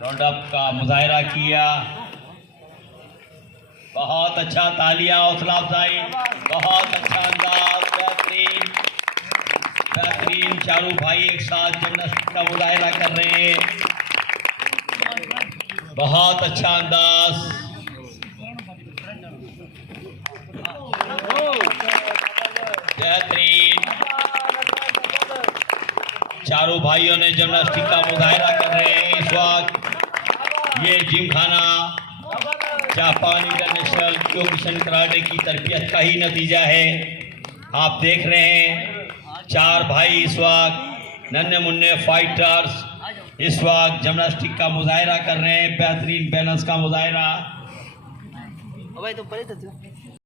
Round up का मुजाहरा किया। बहुत अच्छा, तालियां, हौसला अफजाई, बहुत अच्छा अंदाज, बेहतरीन बेहतरीन। चारों भाई एक साथ जिम्नास्टिक का मुजाहरा कर रहे हैं। बहुत अच्छा अंदाज, बेहतरीन। चारों भाइयों ने जिम्नास्टिक का मुजाहरा कर रहे हैं इस वक्त। ये Gymkhana Japan international Kyokushin karate की तरबियत का ही नतीजा है। आप देख रहे हैं चार भाई इस वक्त नन्हे मुन्ने फाइटर्स इस वक्त जिम्नास्टिक का मुजाहरा कर रहे हैं। बेहतरीन बैलेंस का मुजाहरा।